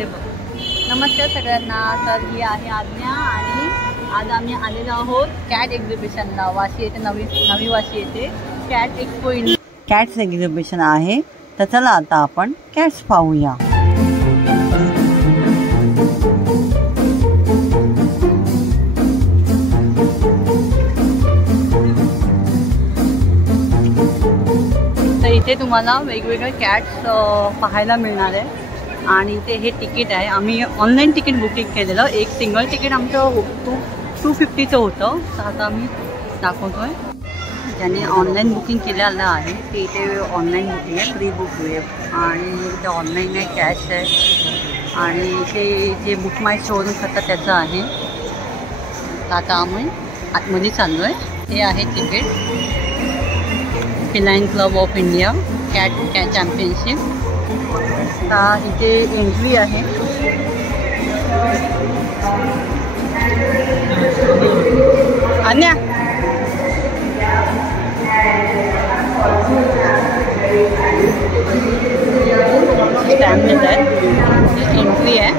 इथे बघ. नमस्कार सगळ्यांना. तर ही आहे आज्ञा आणि आज आम्ही आलेलो आहोत कॅट एक्झिबिशनला. वाशी येथे नवी वाशी येथे कॅट एक्सपो कॅट्स एक्झिबिशन आहे. तर चला आता आपण कॅट्स पाहूया. तर इथे तुम्हाला वेगवेगळे कॅट्स पाहायला मिळणार आहे आणि ते हे तिकीट आहे. आम्ही ऑनलाईन तिकीट बुकिंग केलेलं. एक सिंगल तिकीट आमचं 250चं होतं. तर आता आम्ही दाखवतो आहे. ज्यांनी ऑनलाईन बुकिंग केलेलं आहे ते इथे ऑनलाईन बुकिंग आहे. प्री बुक वेब आणि इथे ऑनलाईन आहे, कॅश आहे आणि इथे जे बुक माय शोरूम करतात त्याचं आहे. तर आता आम्ही आतमध्ये चाललो आहे. हे आहे तिकीट. Feline club of India cat championship. आता इथे एंट्री आहे. अन्या स्टॅम्प देत आहेत. एंट्री आहे.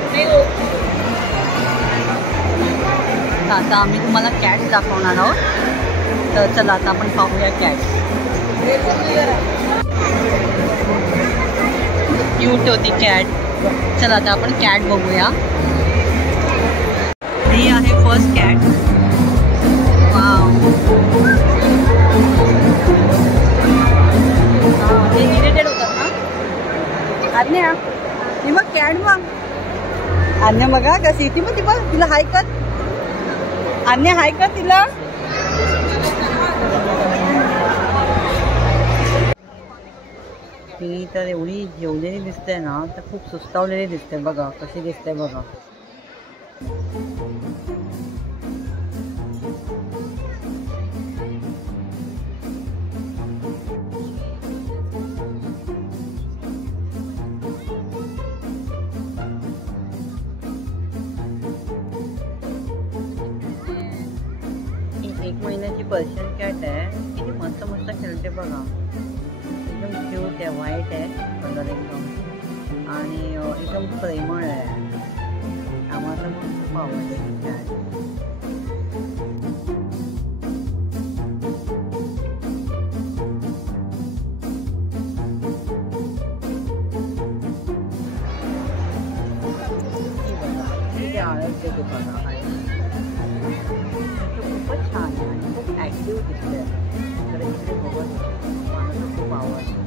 आता आम्ही तुम्हाला कॅट्स दाखवणार आहोत. तर चला आता आपण पाहूया कॅट्स. क्यूट होती कॅट. चला आता आपण कॅट बघूया. ही आहे फर्स्ट कॅट. वाव, ते इरिटेड होतात ना. आज्ञा ही बघ कॅट बघ. आज्ञा बघा कशी ती बघ. ती बघ, तिला हाय कर. आज्ञा हाय कर तिला. ती तर एवढी जेवलेली दिसते ना, तर खूप सुस्तावलेली दिसते. बघा कशी दिसते बघा. एक महिन्याची पर्शियन कॅट आहे. किती मस्त मस्त खेळते बघा. एकदम क्यूट आहे. व्हाईट आहे कलर एकदम आणि एकदम प्रेमळ आहे. आम्हाला पण खूप आवडते ही कॅट. आळसचे दुकान आहे. खूपच छान आहे आणि खूप ॲक्टिव्ह दिसते. तर इकडे बघत मला खूप आवडतं.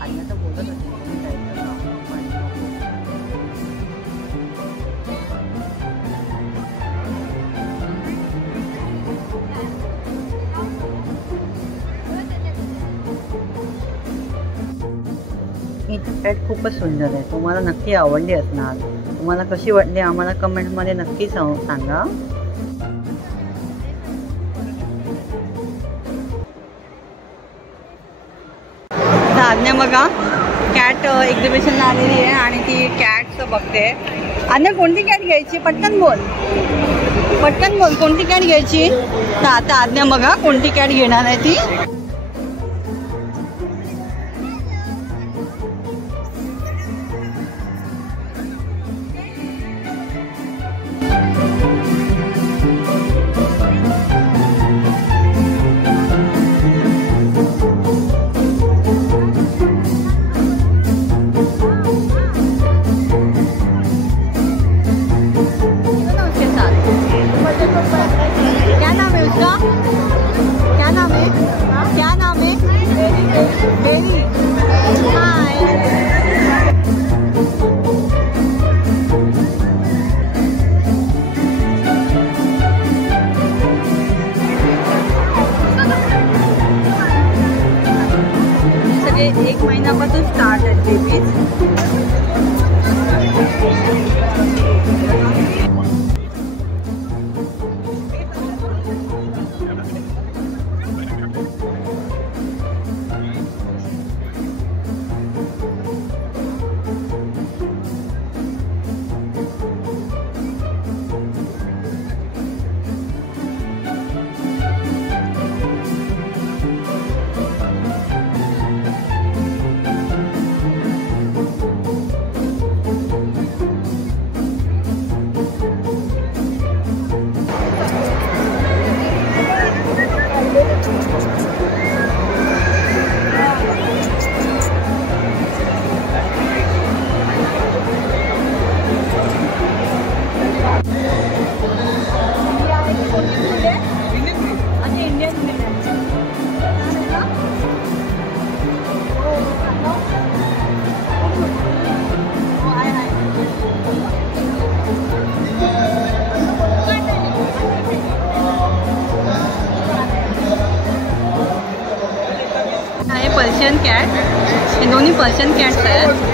आणि आता बोलत होते तुम्ही जायचं ना ही कॅट खूपच सुंदर आहे. तुम्हाला नक्की आवडली असणार. तुम्हाला कशी वाटली आम्हाला कमेंटमध्ये नक्की सांगा. आज्ञा बघा कॅट एक्झिबिशनला आलेली आहे आणि ती कॅट्स बघते. आज्ञा कोणती कॅट घ्यायची? पटकन बोल, पटकन बोल. कोणती कॅट घ्यायची? तर आता आज्ञा बघा कोणती कॅट घेणार आहे ती. क्या नाम है उसका? क्या नाम है? पर्शियन कॅट, हे दोन्ही पर्शियन कॅट्स आहेत.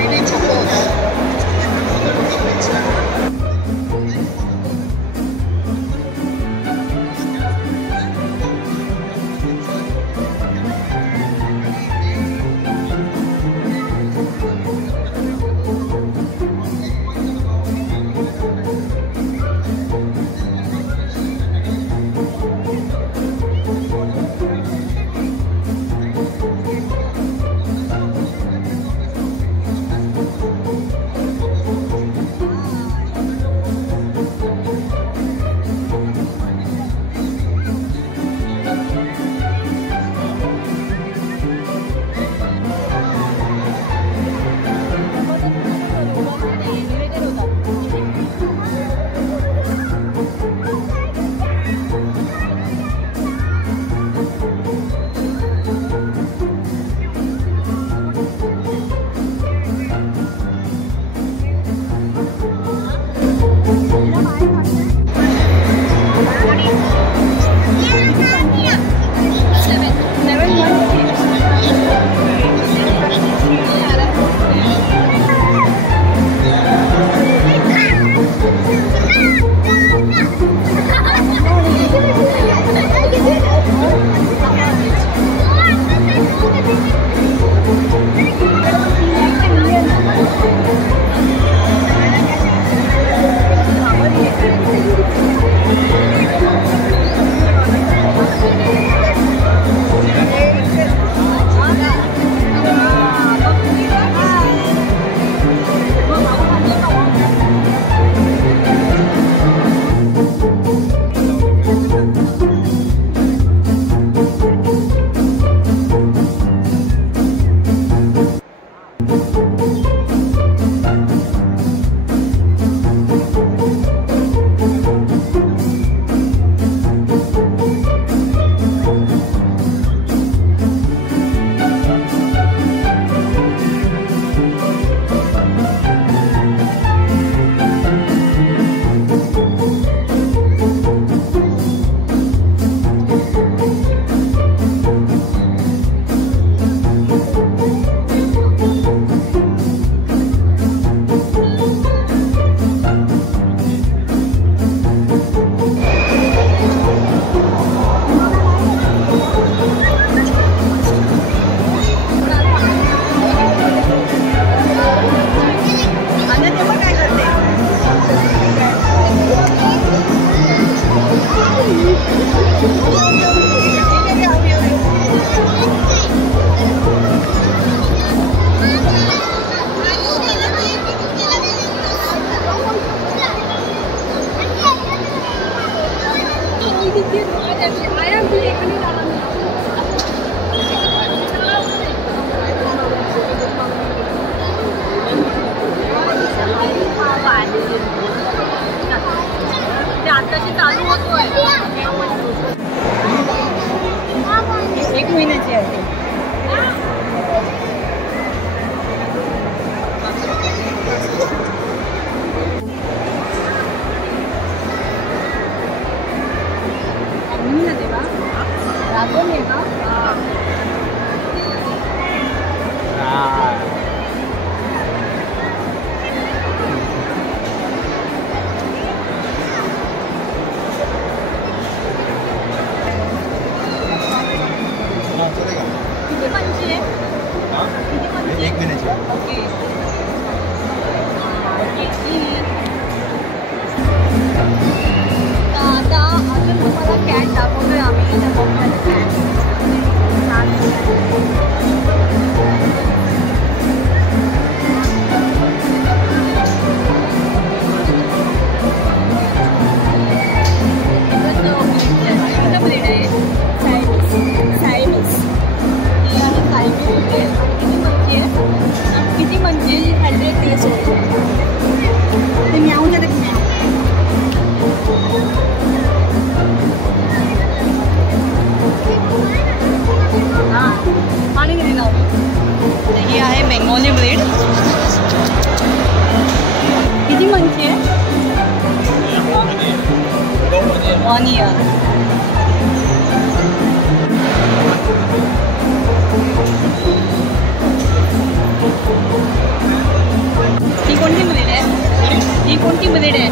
ही कोणती ब्रीड आहे?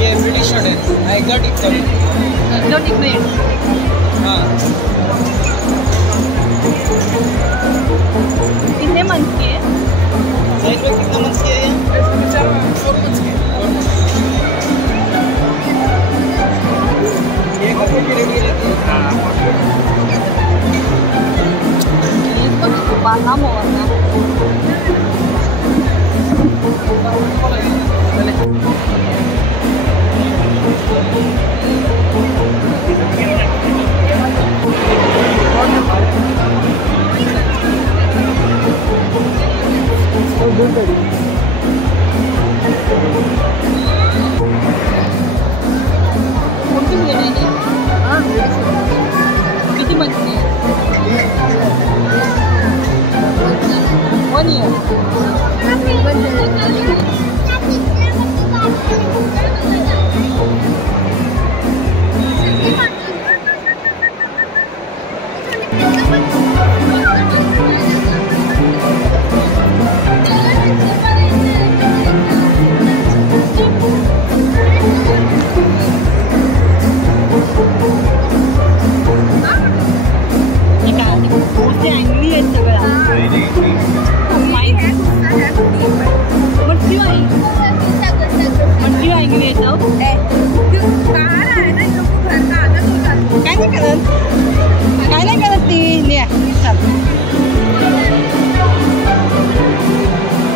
ये ब्रिटिश शॉर्ट है, एक्सोटिक शॉर्ट। Exotic breed. हाँ कितने मंथ की है? साइज में कितना मंथ की है ये? 4 मंथ की है। ये कब की रेडी रहती है? इसको पालना होगा. कोणती ब्रीड आहे ती? किती मंथची आहे? 1 year. मोठे अँगली आहेत सगळ्या. मंडी अँगली येतं. काय नाही करत, काय नाही करत ती.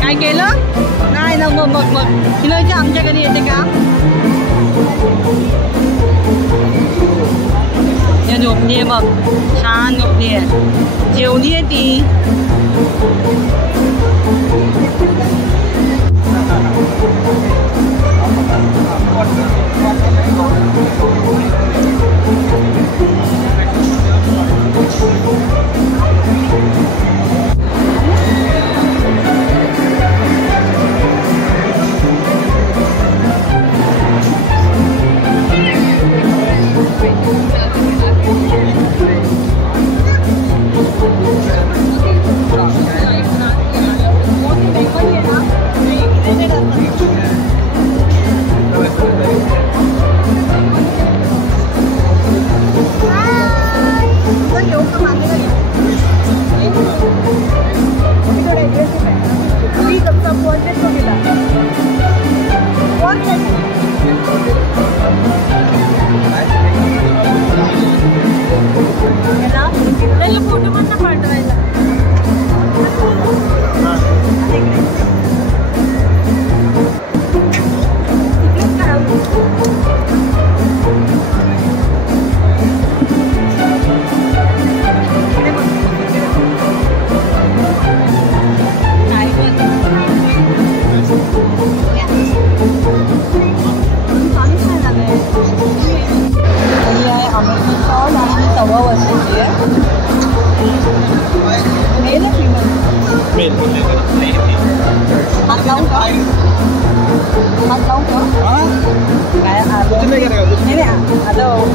काय केलं नाही ना. मग तिला विचार आमच्या घरी येते का? या झोपली आहे बघ, छान झोपली आहे. जेवली आहे ती.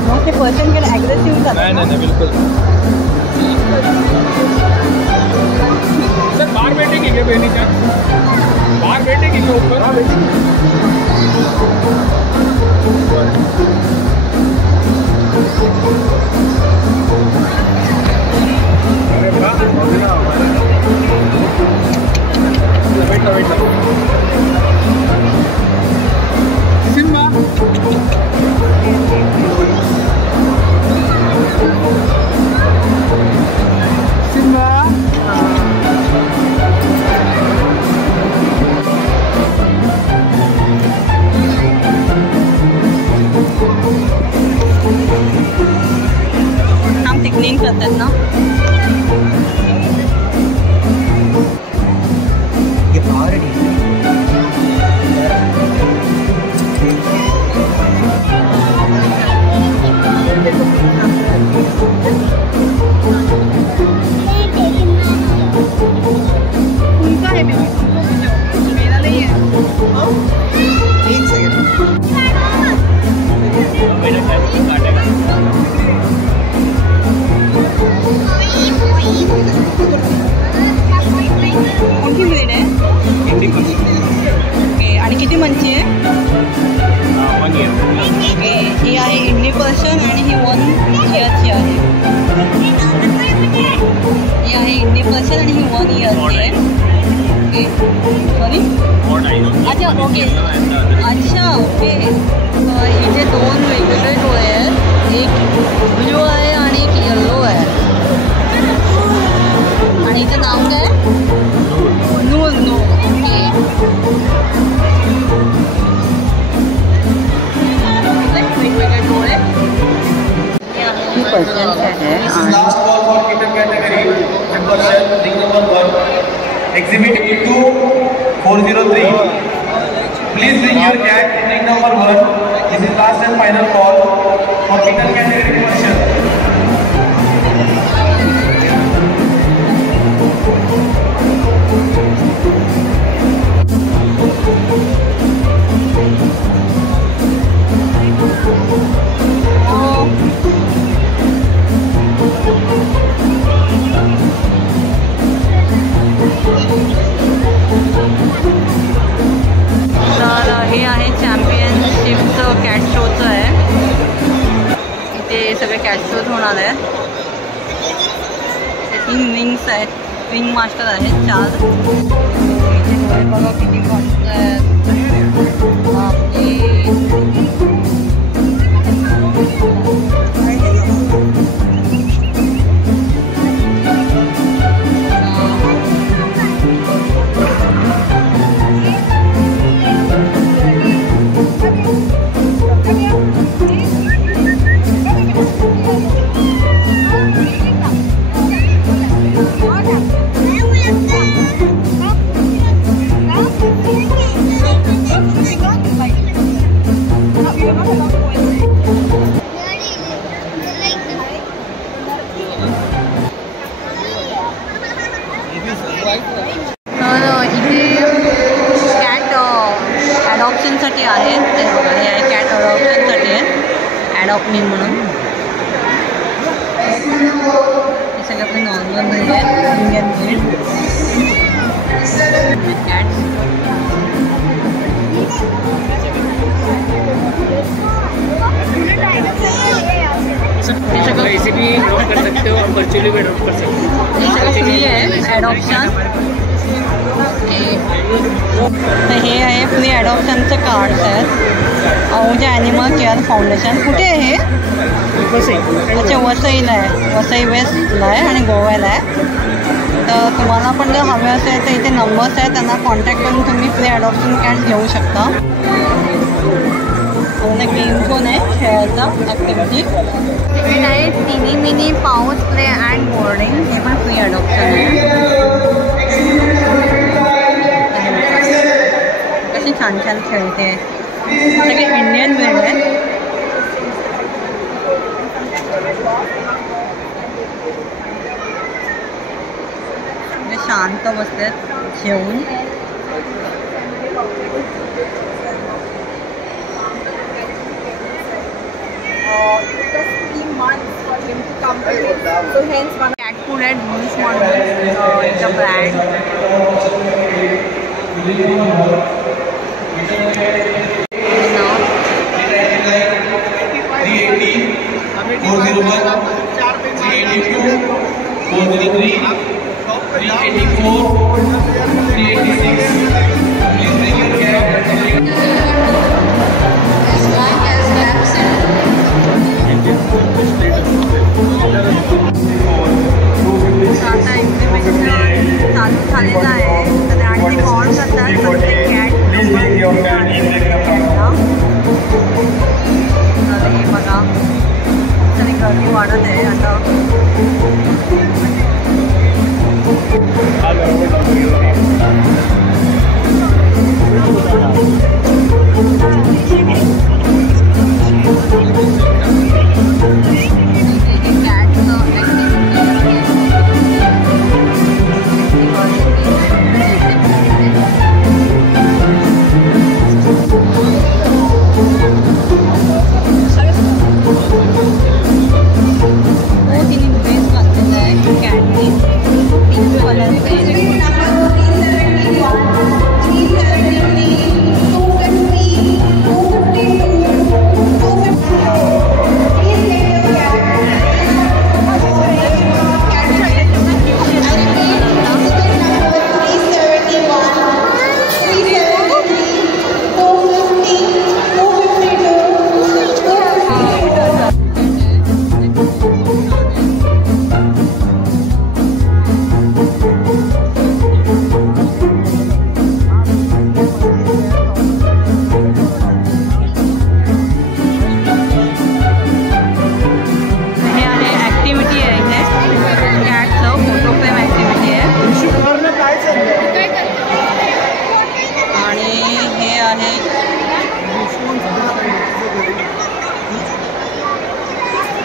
मोस्टली पर्सन के एग्रेसिव था. नहीं बिल्कुल. सर बाहर बैठेंगे क्या बेनी जान? बाहर बैठेंगे क्या ऊपर? हाँ बैठेंगे. बैठा सिम्बा. सिम्बा मंथची आहे? 1 year. ओके, ही आहे इंडी पर्सन आणि ही 1 इयरची आहे. ही आहे इंडी पर्सन आणि ही 1 इयरची आहे. Okay, sorry. अच्छा ओके, अच्छा ओके. इथे 2 वेगवेगळे डोळे आहेत, एक ब्ल्यू आहे आणि एक येल्लो आहे. आणि इथं नाव काय? नूर. नूर, ओके. वेगवेगळे डोळे. This is last call for kitten category. Person, ring number 1. Exhibit E2403. Please bring your cat in ring number 1. This is last and final call for kitten category person. तर हे आहे चॅम्पियनशिपचं कॅट शोचं आहे. इथे सगळे कॅट शोज होणार आहेत. 3 विंग्स आहेत, विंग मास्टर आहेत 4. इथे डोळे बघा किती मस्त आहेत. बापरे. तर इथे कॅट ॲडॉप्शनसाठी आहेत. ते बघा, हे आहे कॅट ॲडॉप्शनसाठी आहेत, ॲडॉप्ट मी म्हणून. हे सगळे आपले नॉर्मल म्हणजे इंडियन ब्रीड कॅट्स. हे सगळं रेसिपी ड्रॉप कर सकते हो और वर्चुअली भी ड्रॉप कर सकते हो. हे सगळं फ्री आहे ॲडॉप्शन. तर हे आहे फ्री ॲडॉप्शनचे कार्ड्स आहेत. Ahuja animal care foundation. कुठे आहे हे? अच्छा, वसईला आहे. वसई वेस्टला आहे आणि गोव्याला आहे. तर तुम्हाला पण जर हवे असेल तर इथे नंबर्स आहेत, त्यांना कॉन्टॅक्ट करून तुम्ही फ्री ॲडॉप्शन कॅट घेऊ शकता. पूर्ण गेम झोन आहे खेळायचा, ॲक्टिव्हिटी. तिकीट आहे तिन्ही मिनी पाऊस प्ले अँड बोर्डिंग. हे पण फ्री ॲडॉप्शन आहे. कशी छान छान खेळते. सगळे इंडियन ब्रीड आहे. शांत बसतात जेवून. Cat food at Moose Model, it's a brand. Now 380, 401, 382, 403, 384, 386. Please bring your cat. आता एक्झिबिशन चालू झालेलं आहे. तर आणि ते कॉल करतात प्रत्येक कॅट. तर हे बघा, तरी गर्दी वाढत आहे आता.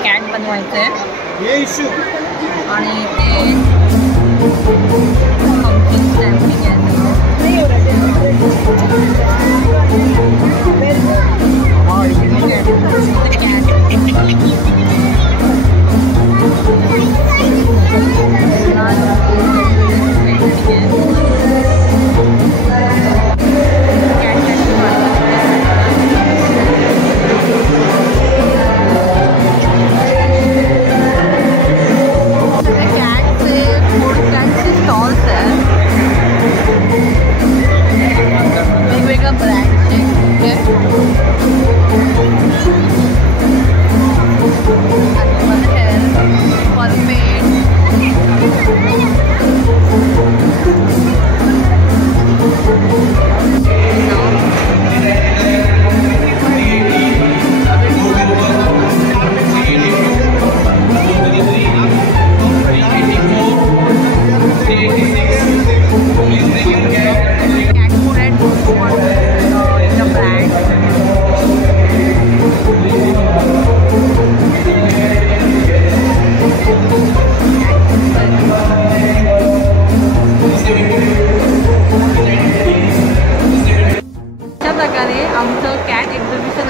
कॅट बनवायचं आहे आणि ते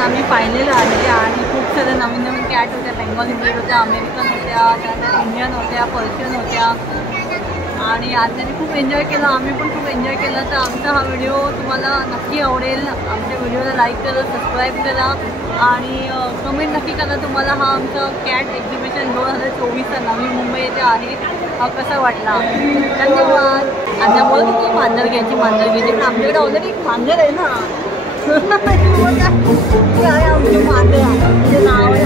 आम्ही पाहिलेलं आहे आणि खूप साऱ्या नवीन नवीन कॅट होत्या. बेंगॉल ब्रीड होत्या, अमेरिकन होत्या, त्यानंतर इंडियन होत्या, पर्शियन होत्या आणि आज त्यांनी खूप एन्जॉय केला. आम्ही पण खूप एन्जॉय केला. तर आमचा हा व्हिडिओ तुम्हाला नक्की आवडेल. आमच्या व्हिडिओला लाईक करा, सबस्क्राईब करा आणि कमेंट नक्की करा तुम्हाला हा आमचा कॅट एक्झिबिशन 2024 नवी मुंबई येथे आहे हा कसा वाटला. धन्यवाद. आता बोल की मांजर घ्यायची पण आमच्याकडे ऑलरेडी एक मांजर आहे ना. काय आमची मांजर आहे नाव आहे.